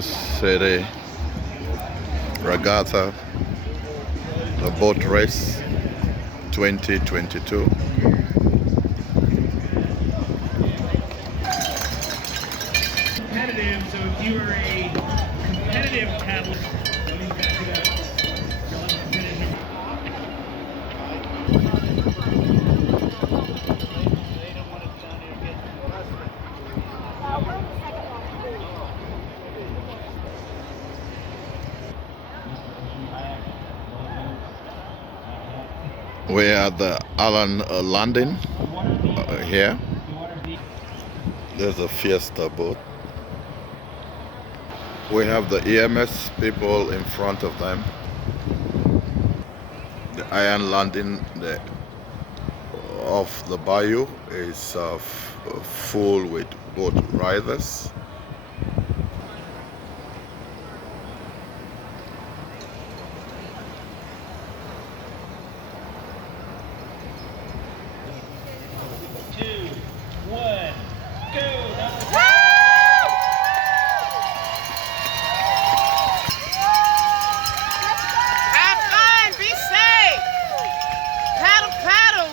City Regatta, the boat race 2022. Competitive, so if you are a competitive paddler, We're at the Allen landing here. There's a Fiesta boat. We have the EMS people in front of them. The iron landing of the Bayou is full with boat riders.